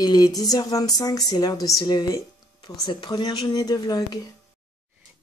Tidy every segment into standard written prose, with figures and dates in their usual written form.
Il est 10h25, c'est l'heure de se lever pour cette première journée de vlog.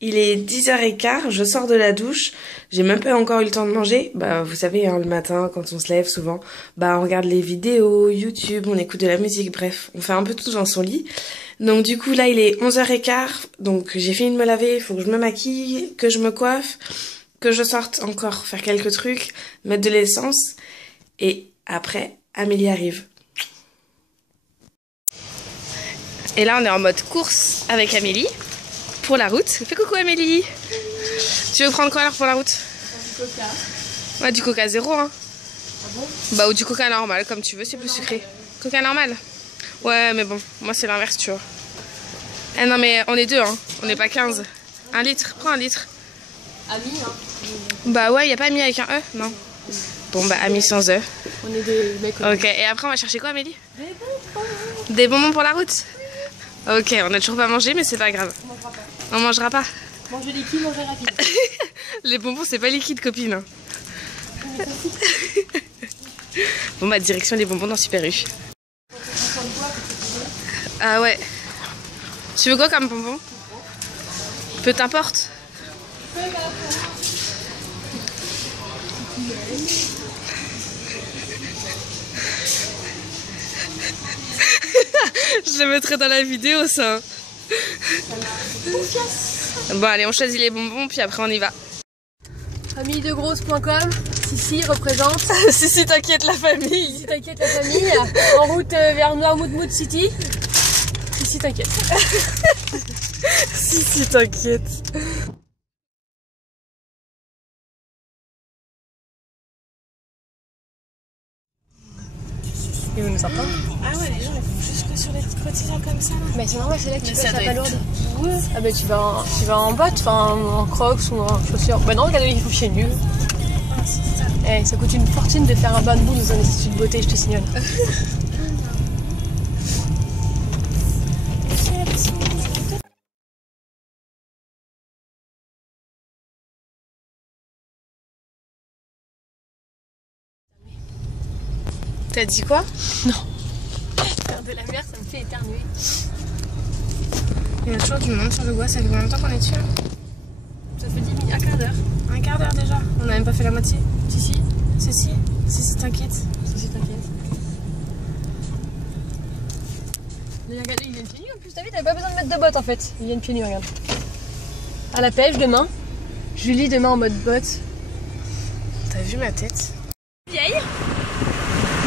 Il est 10h15, je sors de la douche, j'ai même pas encore eu le temps de manger. Bah vous savez, hein, le matin quand on se lève souvent, bah on regarde les vidéos, YouTube, on écoute de la musique, bref, on fait un peu tout dans son lit. Donc du coup là il est 11h15, donc j'ai fini de me laver, il faut que je me maquille, que je me coiffe, que je sorte encore faire quelques trucs, mettre de l'essence, et après Amélie arrive. Et là on est en mode course avec Amélie pour la route. Fais coucou Amélie. Tu veux prendre quoi alors pour la route? Du coca. Ouais, du coca zéro hein. Ah bon? Bah ou du coca normal comme tu veux, c'est plus sucré. Coca normal? Ouais mais bon, moi c'est l'inverse tu vois. Eh non mais on est deux hein, on n'est pas 15. 1 litre, prends 1 litre. Ami hein. Bah ouais, y a pas Ami avec un E? Non. Bon bah Ami sans E. On est des mecs. Ok, et après on va chercher quoi Amélie? Des bonbons. Des bonbons pour la route? Ok, on a toujours pas mangé mais c'est pas grave. On mangera pas. On mangera pas. Manger liquide, manger rapide. Les bonbons c'est pas liquide copine. Bon bah direction les bonbons dans Super U. Ah ouais. Tu veux quoi comme bonbon? Peu t'importe. Je le mettrai dans la vidéo ça. Bon allez on choisit les bonbons puis après on y va. Familledegrosses.com. Sissi représente. Si t'inquiète la famille. Si t'inquiète la famille. En route vers Noirmout City. Si t'inquiète. Si t'inquiète. Et vous nous entendez? Ah ouais les gens ils vont jusque sur les petits quotidiens comme ça là. Mais c'est normal, c'est là que tu ça passes la pas lourde. Ouais. Ah bah tu vas en bottes, enfin en crocs ou en chaussures. Bah non, regardez, il faut pieds nus. Ah, c'est ça. Eh, ça coûte une fortune de faire un bain de boue dans un institut de beauté, je te signale. T'as dit quoi? Non. Faire de la mer, ça me fait éternuer. Il y a toujours du monde sur le bois, ça fait combien de temps qu'on est dessus là? Ça fait 10 minutes, un quart d'heure. Un quart d'heure déjà. On n'a même pas fait la moitié. Si. Si t'inquiète. Si, t'inquiète. Regardez, ils viennent pieds nus en plus, t'as vu, t'avais pas besoin de mettre de bottes en fait. Ils viennent pieds nus, regarde. À la pêche demain. Julie demain en mode bottes. T'as vu ma tête? Vieille.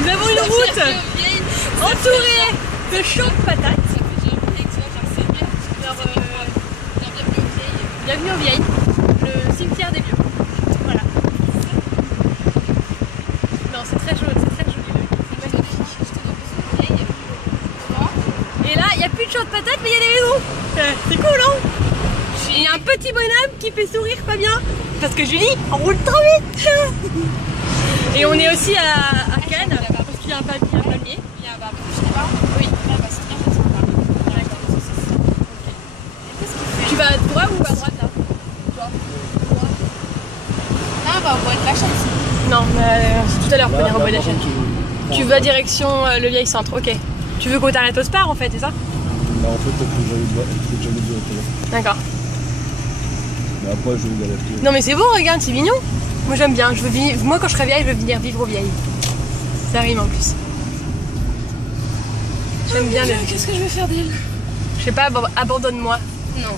Nous avons une route entourée de champs de patates. Bienvenue aux vieilles, le cimetière des vieux. Voilà. Non, c'est très joli, c'est magnifique. Et là, il n'y a plus de champs de patates, mais il y a des maisons. C'est cool, hein? Il y a un petit bonhomme qui fait sourire pas bien. Parce que Julie, on roule trop vite. Et on est aussi à Cannes, parce qu'il y a un palmier. Il y a un barbe, je sais pas. Oui. Tu vas à droite ou à droite là? Toi. Non, on va au bois de la chaîne. Non, c'est tout à l'heure pour venir au bois de la chaîne. Tu vas direction le vieil centre, ok. Tu veux qu'on t'arrête au Spar en fait, c'est ça? Non, en fait, il faut que j'aille directement. D'accord. Mais après, je vais y aller. Non mais c'est beau, regarde, c'est mignon. Moi j'aime bien, moi quand je serai vieille, je veux venir vivre aux vieilles. Ça rime en plus. J'aime bien le... Qu'est-ce que je vais faire d'elle? Je sais pas, abandonne-moi Non.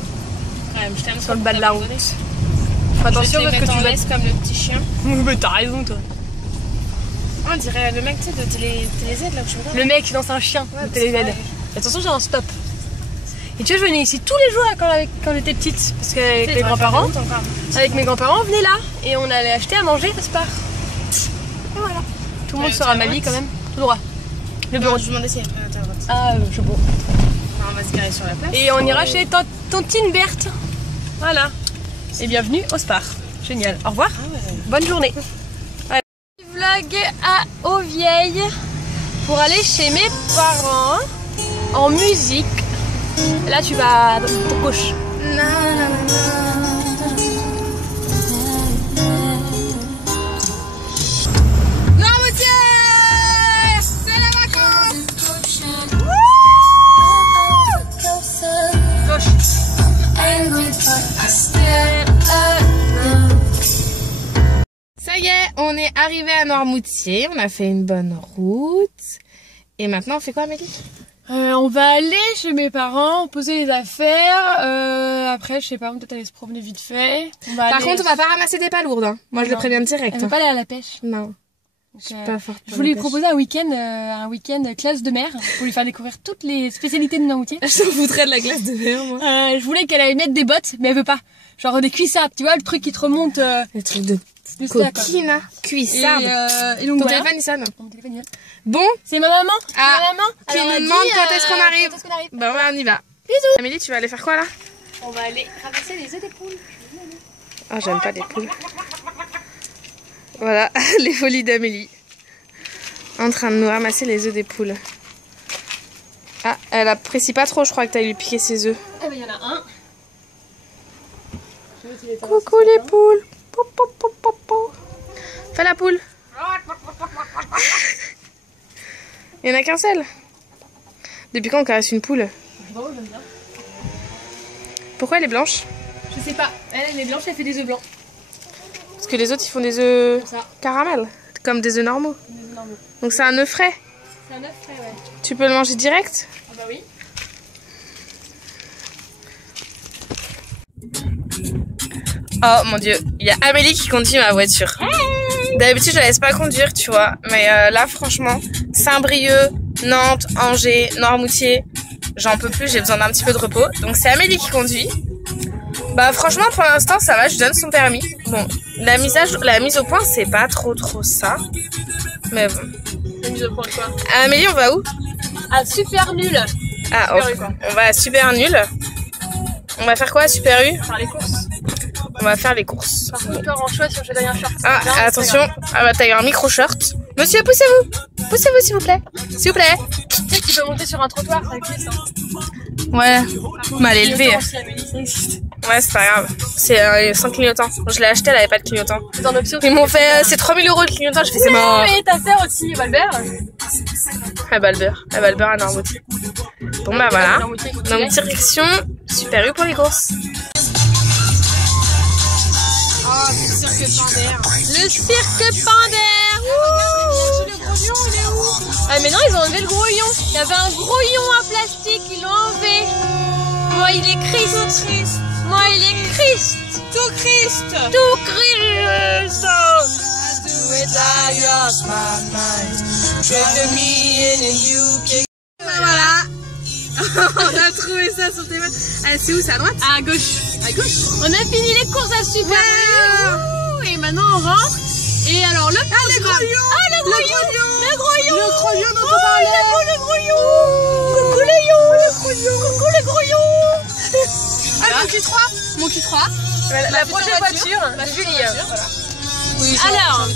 Quand même, je t'aime sur le bas de la route. Fais attention parce que tu vas... comme le petit chien. Mais t'as raison toi. On dirait le mec tu sais, de TéléZ là où je suis. Le mec dans un chien de TéléZ. Attention, j'ai un stop. Et tu vois, je venais ici tous les jours quand j'étais petite. Parce qu'avec les grands-parents, avec mes grands-parents, on venait là. Et on allait acheter à manger au Spar. Et voilà. Tout le monde sera ma vie quand même. Tout droit. Le bureau. Je me demandais s'il y avait un à droite. Ah, je sais pas. On va se garer sur la place. Et on ira chez Tantine Berthe. Voilà. Et bienvenue au Spar. Génial. Au revoir. Ah ouais. Bonne journée. Voilà. Vlog à Eaux-Vieilles pour aller chez mes parents en musique. Là, tu vas à gauche. Non, monsieur, c'est la vacance. on est arrivé à Noirmoutier, on a fait une bonne route. Et maintenant, on fait quoi, Amélie? On va aller chez mes parents, poser les affaires. Après, je sais pas, peut-être aller se promener vite fait. Par contre, on va pas ramasser des palourdes. Hein. Moi, je le préviens direct. Elle veut pas aller à la pêche. Non. Je suis pas forte. Je voulais lui proposer un week-end classe de mer pour lui faire découvrir toutes les spécialités de Noirmoutier. Je t'en foutrais de la glace de mer, moi. Je voulais qu'elle aille mettre des bottes, mais elle veut pas. Genre des cuissardes, tu vois, le truc qui te remonte. Les trucs de coquine, hein. Cuissardes. Et donc, ton voilà. téléphone, il sonne. Mon téléphone, il sonne. Bon. C'est ma maman. Ah, ma maman. qui Elle nous m'a demande dit, quand est-ce qu'on arrive. Quand est-ce qu'on arrive. Bah ouais, on y va. Bisous. Amélie, tu vas aller faire quoi, là? On va aller ramasser les œufs des poules. Oh, j'aime pas les poules. Voilà, les folies d'Amélie. En train de nous ramasser les œufs des poules. Ah, elle apprécie pas trop, je crois, que t'ailles lui piquer ses œufs. Eh ben, il y en a un. Coucou les poules. Pou, pou, pou, pou, pou. Fais la poule. Il y en a qu'un seul. Depuis quand on caresse une poule? Pourquoi elle est blanche? Je sais pas. Elle est blanche, elle fait des œufs blancs. Parce que les autres ils font des œufs Comme ça. caramel, comme des œufs normaux. Donc c'est un œuf frais. C'est un œuf frais, ouais. Tu peux le manger direct? Ah bah oui. Oh mon dieu, il y a Amélie qui conduit ma voiture. D'habitude je la laisse pas conduire, tu vois. Mais là franchement, Saint-Brieuc, Nantes, Angers, Noirmoutier, j'en peux plus, j'ai besoin d'un petit peu de repos. Donc c'est Amélie qui conduit. Bah franchement pour l'instant ça va, je donne son permis. Bon, la mise au point c'est pas trop ça. Mais bon. La mise au point de quoi? Amélie, on va où? Ah, super nul. Ah, on va à Super Nul. On va faire quoi à Super U? Faire les courses. On va faire les courses. Par contre, toi en choix si on fait un short. Ah, attention. Ah bah t'as eu un micro-short. Monsieur, poussez-vous. Poussez-vous s'il vous plaît. S'il vous plaît. Tu sais que tu peux monter sur un trottoir, ça glisse. Hein. Ouais. Mal élevé. Ouais, c'est pas grave. C'est sans clignotant. Je l'ai acheté, elle avait pas de clignotant. C'est en option. Ils m'ont fait, c'est 3 000 € de clignotant. Je fais, c'est mort. Et ta sœur aussi, Valbert. Elle va le beurre à Noirmoutier. Bon bah voilà. Donc direction Super U pour les courses. Oh, le cirque Pandair. Le cirque Pandair. Le gros lion, il est où? Ah mais non, ils ont enlevé le gros lion. Il y avait un gros lion en plastique, ils l'ont enlevé. Moi, il est Christ. Moi, il est Christ. Tout Christ. Tout Christ. Voilà. On a trouvé ça sur tes mains. C'est où? C'est à droite? À gauche. À gauche. On a fini les courses à Super U. Et maintenant on rentre. Et alors le programme. le gros lion. Ah le gros lion. Le gros lion. Le gros lion dont on parlait. Le gros lion. Coucou les lions. Le gros lion. Coucou les gros lions. Ah, mon Q3. Mon Q3. La prochaine voiture. Julie. Oui, alors,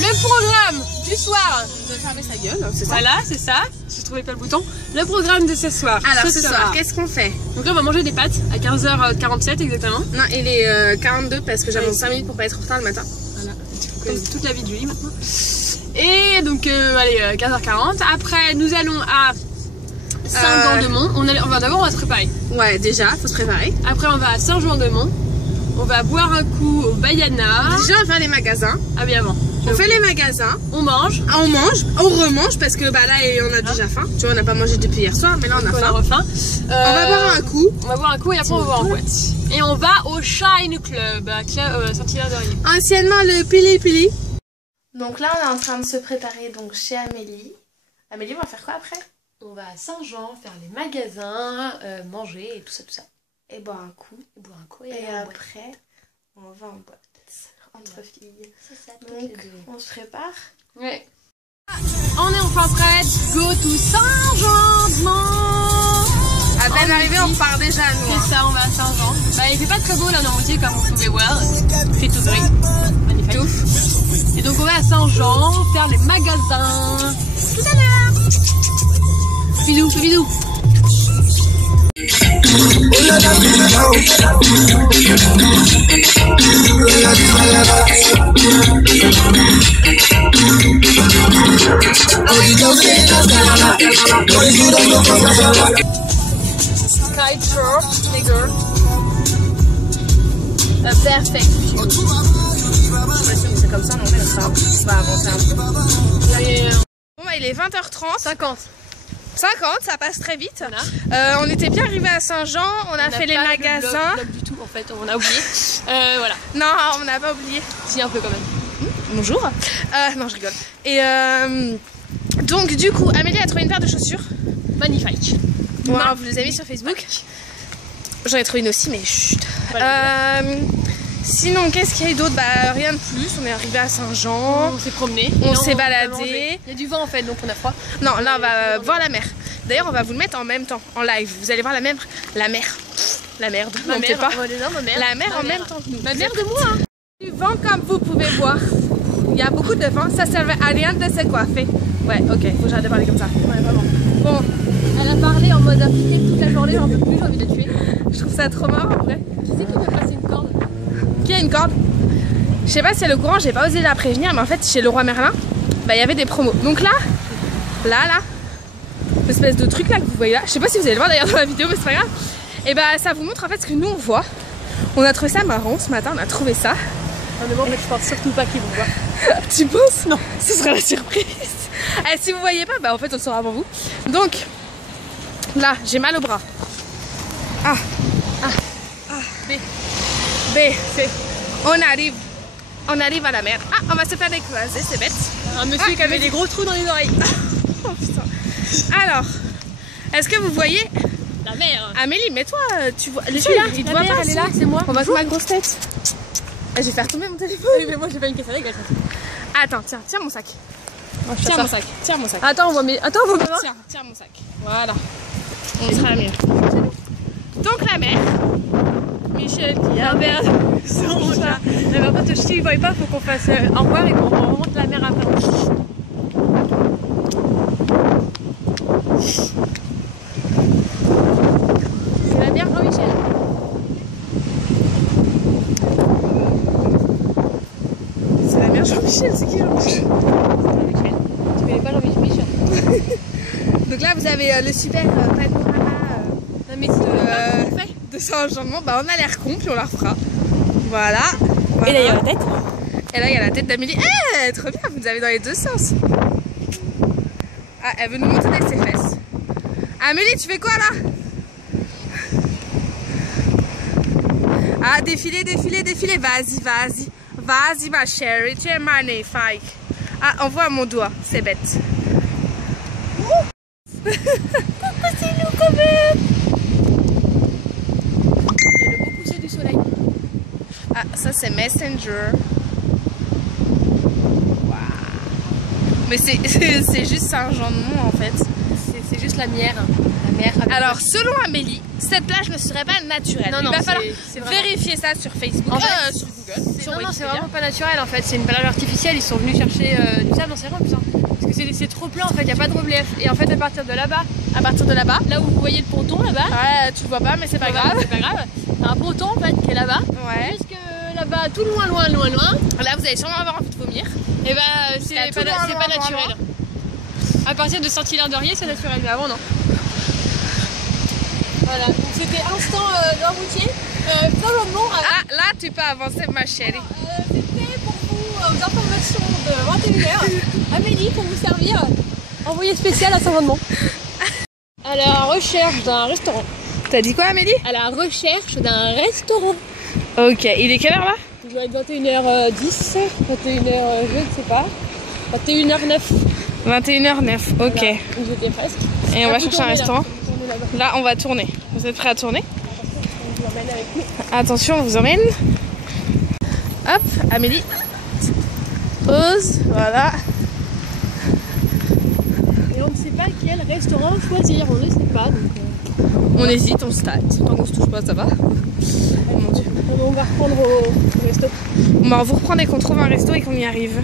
le programme du soir. Je vais fermer sa gueule, c'est ça? Voilà, c'est ça. Je trouvais pas le bouton. Le programme de ce soir. Alors, ce soir, qu'est-ce qu'on fait? Donc là, on va manger des pâtes à 15h47 exactement. Non, il est 42 parce que j'avance 5 minutes pour pas être en retard le matin. Voilà. Comme toute la vie de Julie maintenant. Et donc, allez, 15h40. Après, nous allons à Saint-Jean-de-Mont. On va se préparer. Ouais, déjà, faut se préparer. Après, on va à Saint-Jean-de-Mont. On va boire un coup au Bayana. Déjà, on va faire les magasins. Ah, bien avant. On fait les magasins. On mange. On mange. On remange parce que bah là, on a déjà faim. Tu vois, on n'a pas mangé depuis hier soir, mais là, on a faim. Refaim. On va boire un coup. On va boire un coup et après, on va voir en boîte. Et on va au Shine Club à Saint-Hilaire-de-Rive. Anciennement, le Pili Pili. Donc là, on est en train de se préparer donc chez Amélie. Amélie, on va faire quoi après? On va à Saint-Jean faire les magasins, manger et tout ça, tout ça. Et boire un coup. Et après, on va en boîte. Entre filles. C'est ça, donc, on se prépare. Ouais. On est enfin prête. Go to Saint-Jean-de-Mont. À peine arrivé, on repart déjà à nous. C'est ça, on va à Saint-Jean. Bah, il fait pas très beau là dans Moutier comme vous pouvez voir. Il fait tout gris. Magnifique. Ouf. Et donc, on va à Saint-Jean faire les magasins. Tout à l'heure. Bisous, bisous. Kite surf, nigger. Perfect. C'est comme ça, on fait On va avancer un peu. Bon bah il est 20h30. 50, ça passe très vite. voilà. On était bien arrivé à Saint-Jean, on a fait les magasins. Blog du tout en fait, on a oublié. Voilà. Non, on n'a pas oublié. Si, un peu quand même. Bonjour. Non, je rigole. Et donc du coup, Amélie a trouvé une paire de chaussures. Magnifique. Voilà, vous les avez mis sur Facebook. J'en ai trouvé une aussi, mais chut. Sinon, qu'est-ce qu'il y a eu d'autre? Bah rien de plus, on est arrivé à Saint-Jean. On s'est promené. On s'est baladé. Il y a du vent en fait, donc on a froid. Non, là on va voir la mer. D'ailleurs, on va vous le mettre en même temps, en live. Vous allez voir la mer. La merde. Ma mère, La mer en même temps que nous. Ma mère de moi. Du vent comme vous pouvez voir. Il y a beaucoup de vent. Ça servait à rien de se coiffer. Ouais, ok, faut que j'arrête de parler comme ça. Ouais, vraiment. Bon, Elle a parlé en mode appliqué toute la journée, j'en peux plus, j'ai envie de la tuer. je trouve ça trop marrant en vrai. Qui c'est qui peut passer une corde? Qui a une corde? Je sais pas si elle est au courant, j'ai pas osé la prévenir, mais en fait chez Leroy Merlin, bah il y avait des promos. Donc là, l'espèce de truc là que vous voyez là, je sais pas si vous allez le voir d'ailleurs dans la vidéo, mais c'est pas grave. Et bah ça vous montre en fait ce que nous on voit. On a trouvé ça marrant ce matin, on a trouvé ça. Honnêtement, mais je pense surtout pas qu'ils vont voir. Tu penses? Non. Ce sera la surprise. Si vous voyez pas, bah en fait on le saura avant vous. Donc là, j'ai mal au bras. B. C. On arrive à la mer. Ah, on va se faire décroiser, c'est bête. Un monsieur qui avait des gros trous dans les oreilles. Oh putain. Alors, est-ce que vous voyez La mer. Amélie, mais toi, tu vois. Je suis là, il te la voit mer, pas, elle est là, c'est moi. On va jouer ma grosse tête. Je vais faire tomber mon téléphone. Oui, mais moi j'ai pas une caisse avec. Attends, tiens mon sac. Tiens mon sac. Attends, on va mettre. Attends, on va mettre. Tiens mon sac. Voilà. On sera mieux. Donc la mer. Michel qui a merde. Mais par contre, si tu ne vois pas, faut qu'on fasse au revoir et qu'on remonte la mer après. C'est la mer Jean-Michel. C'est la mer Jean-Michel, c'est qui Jean-Michel? Jean-Michel. Tu connais pas Jean-Michel? Donc là vous avez le super panorama de Saint-Jean. Bah on a l'air con, puis on la refera. Voilà. Et là il y a la tête. Et là il y a la tête d'Amélie. Eh, trop bien, vous nous avez dans les deux sens. Ah, elle veut nous montrer avec ses fesses. Amélie, tu fais quoi là? Ah, défilé. Vas-y ma chérie, tu es magnifique. Ah, on voit mon doigt, c'est bête. Coucou, c'est nous quand même. Il y a le beau coucher du soleil. Ah, ça c'est Messenger. Wow. Mais c'est juste Saint-Jean-de-Mont en fait. C'est juste la mer. Alors, selon Amélie, cette plage ne serait pas naturelle. Non, Il va falloir c'est vraiment... vérifier ça sur Facebook, En fait, sur Google. Sur Non, c'est Wikipédia. vraiment pas naturel en fait. C'est une plage artificielle. Ils sont venus chercher du sable dans ces rampes. Parce que c'est trop plat en fait. Il n'y a pas de relief. Et en fait, à partir de là-bas, là où vous voyez le ponton là-bas, Ouais, tu le vois pas, mais c'est pas grave. C'est pas grave. Il y a un ponton en fait qui est là-bas. Ouais. Jusque là-bas, tout loin. Là, vous allez sûrement avoir envie de vomir. Et bah, c'est Là, tout loin, pas naturel. À partir de Saint-Hilaire-de-Riez, c'est naturel. Mais avant, non. Voilà, donc c'était instant d'un routier. Probablement. Ah, là, tu peux avancer, ma chérie. C'était pour vous, aux informations de 21h. Amélie, pour vous servir, envoyé spécial à Saint-Jean-de-Mont. À la recherche d'un restaurant. T'as dit quoi, Amélie? À la recherche d'un restaurant. Ok, il est quelle heure là? Il doit être 21h10, 21h, je ne sais pas. 21h09. 21h09, ok. Voilà, j'étais presque. Et on va chercher un restaurant. Là. Là, on va tourner. Vous êtes prêts à tourner? On vous emmène avec nous. Attention, on vous emmène. Hop, Amélie. Pause, voilà. Et on ne sait pas quel restaurant choisir, on ne sait pas. Donc, On hésite, on se tâte. Tant qu'on se touche pas, ça va. Oh mon dieu. on va reprendre au resto. Bon, bah, on vous reprend dès qu'on trouve un resto et qu'on y arrive.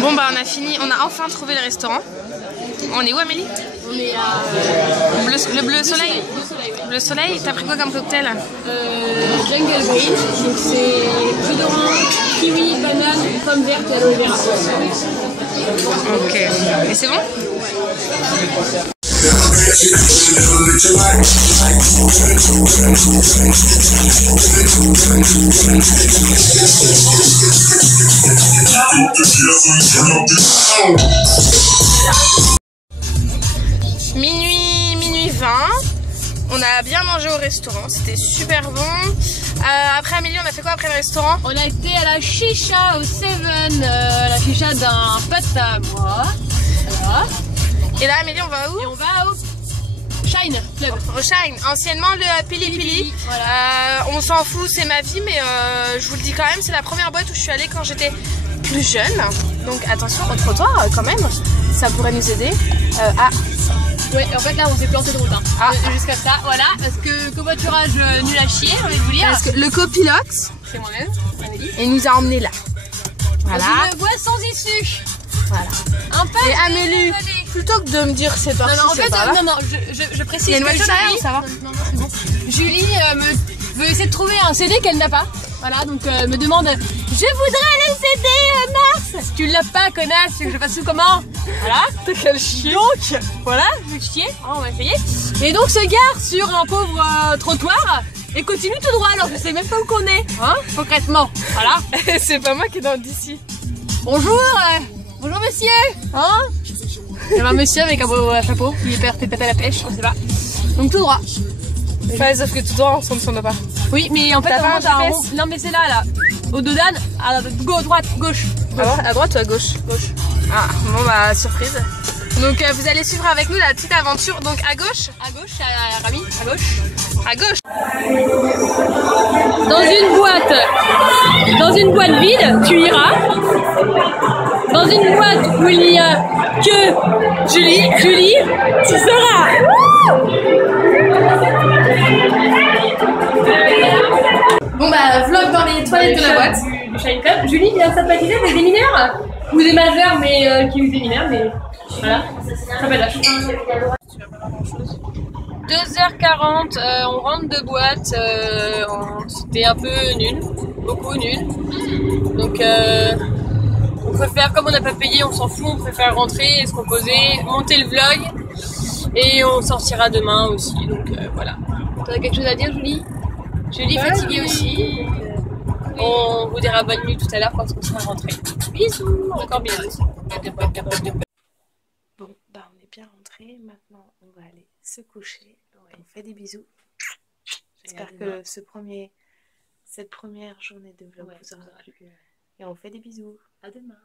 Bon bah on a fini, on a enfin trouvé le restaurant. On est où, Amélie? On est à Le bleu soleil. Bleu soleil, t'as pris quoi comme cocktail? Jungle Green, donc c'est jus d'orange, kiwi, banane, pomme verte et aloe vera. Ok. Et c'est bon? Minuit 20. On a bien mangé au restaurant, c'était super bon. Après Amélie, on a fait quoi après le restaurant? On a été à la chicha au Seven, la chicha d'un pote à moi. Voilà. Et là Amélie, on va où? Et on va au Shine Club. Au Shine, anciennement le Pili Pili. Voilà. On s'en fout, c'est ma vie, mais je vous le dis quand même, c'est la première boîte où je suis allée quand j'étais plus jeune. Donc attention au trottoir quand même, ça pourrait nous aider. Ouais, en fait là on s'est planté de route. Hein. Jusqu'à ça, voilà, parce que covoiturage nul à chier, on va vous dire. Parce que le copilote, c'est moi-même, Amélie. Il nous a emmenés là. Voilà. Dans une voie sans issue. Voilà. Un peu. Et Amélie, plutôt que de me dire c'est parti, non, en fait, par là. non, je précise. Il y a une que voiture derrière, ça va? Non, c'est bon. Julie veut essayer de trouver un CD qu'elle n'a pas. Voilà, donc me demande, je voudrais le CD Mars. Tu l'as pas, connasse, tu veux que je fasse tout comment? Voilà. T'as quel chien. Donc, voilà, je vais chier, on va essayer. Et donc se gare sur un pauvre trottoir et continue tout droit alors je sais même pas où qu'on est, hein, concrètement. Voilà. C'est pas moi qui est dans le d'ici. Bonjour, bonjour monsieur, hein. Il y avait un monsieur avec un beau chapeau qui est peut-être à la pêche, on sait pas. Donc tout droit. Enfin, sauf que tout droit, on s'en pas. Oui, mais en fait, t'as pas un un GPS? rond. Non, mais c'est là. Au dos d'âne, à droite, gauche. À droite ou à gauche? Gauche. Ah, bon bah, surprise. Donc vous allez suivre avec nous la petite aventure. Donc à gauche? À gauche, à Rami, à gauche. À gauche. Dans une boîte vide, tu iras. Dans une boîte où il n'y a que Julie, tu seras. Bon bah, vlog dans les toilettes de la boîte. Du Shine Club. Julie vient sympathiser des mineurs ou des majeurs, mais qui usent des mineurs, mais voilà. Ça va lâcher. 2h40, on rentre de boîte, c'était un peu nul, beaucoup nul. Donc on préfère, comme on n'a pas payé, on s'en fout, on préfère rentrer, se reposer, monter le vlog et on sortira demain aussi. Donc voilà. Tu as quelque chose à dire, Julie? Julie fatiguée aussi. On vous dira bonne nuit tout à l'heure quand on sera rentré. Bisous, encore bisous. Bon, bah on est bien rentré. Maintenant, on va aller se coucher. On fait des bisous. J'espère que cette première journée de vlog vous aura plu. Et on fait des bisous. À demain.